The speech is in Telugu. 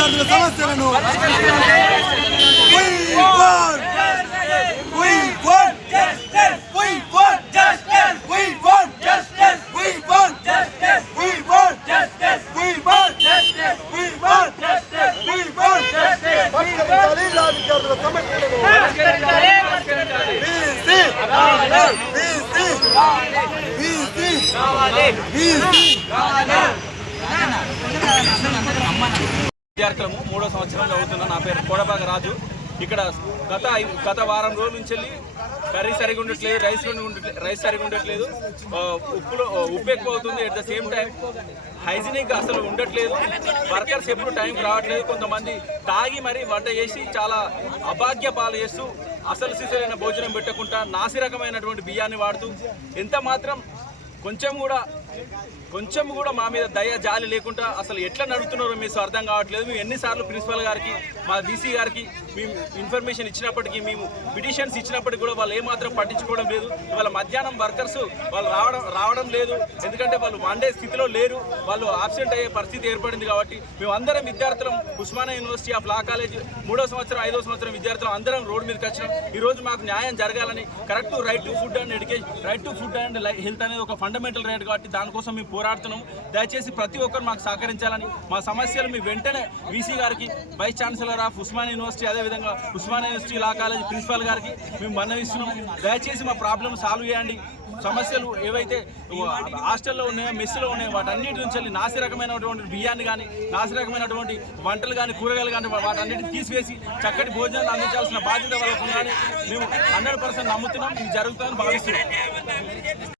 విద్యార్థుల సమస్యలను విద్యార్థులము 3వ సంవత్సరం చదువుతున్నా. నా పేరు కోడబాగ రాజు. ఇక్కడ గత వారం రోజుల నుంచి కర్రీ సరిగా ఉండట్లేదు, రైస్ సరిగా ఉండట్లేదు, ఉప్పు ఎక్కువ అవుతుంది. At the same time hygienic అసలు ఉండట్లేదు. వర్కర్స్ ఎప్పుడు టైంకి రావట్లేదు. కొంతమంది తాగి మరీ వంట చేసి చాలా అభాగ్య పాలు చేస్తూ అసలు సిసలైన భోజనం పెట్టకుండా నాసి రకమైనటువంటి బియ్యాన్ని వాడుతూ ఎంత మాత్రం కొంచెం కూడా మా మీద దయ జాలి లేకుండా అసలు ఎట్లా నడుపుతున్నారో మీకు అర్థం కావట్లేదు. మేము ఎన్నిసార్లు ప్రిన్సిపల్ గారికి, మా డీసీ గారికి మేము ఇన్ఫర్మేషన్ ఇచ్చినప్పటికీ, మేము పిటిషన్స్ ఇచ్చినప్పటికీ కూడా వాళ్ళు ఏమాత్రం పట్టించుకోవడం లేదు. ఇవాళ మధ్యాహ్నం వర్కర్స్ వాళ్ళు రావడం లేదు. ఎందుకంటే వాళ్ళు వండే స్థితిలో లేరు. వాళ్ళు ఆబ్సెంట్ అయ్యే పరిస్థితి ఏర్పడింది. కాబట్టి మేము అందరం విద్యార్థులం Osmania university of law college 3వ సంవత్సరం 5వ సంవత్సరం విద్యార్థులు అందరం రోడ్డు మీదకి వచ్చినాం. ఈరోజు మాకు న్యాయం జరగాలని, correct right to food and education, right to food and health అనేది ఒక ఫండమెంటల్ రైట్. కాబట్టి దానికోసం మేము పోరాడుతున్నాం. దయచేసి ప్రతి ఒక్కరు మాకు సహకరించాలని, మా సమస్యలు మీ వెంటనే వీసీ గారికి, vice chancellor of Osmania university, అదేవిధంగా Osmania university law college principal గారికి మేము మనవిస్తున్నాం. దయచేసి మా ప్రాబ్లం సాల్వ్ చేయండి. సమస్యలు ఏవైతే హాస్టల్లో ఉన్నాయో, మెస్సులో ఉన్నాయో వాటన్నిటి నుంచి నాసి రకమైనటువంటి బియ్యాన్ని కానీ, నాసి రకమైనటువంటి వంటలు కానీ, కూరగాయలు కానీ వాటన్నిటిని తీసివేసి చక్కటి భోజనాలు అందించాల్సిన బాధ్యత వాళ్ళకు ఉందని మేము 100% నమ్ముతున్నాం. ఇది జరుగుతుందని భావిస్తున్నాం.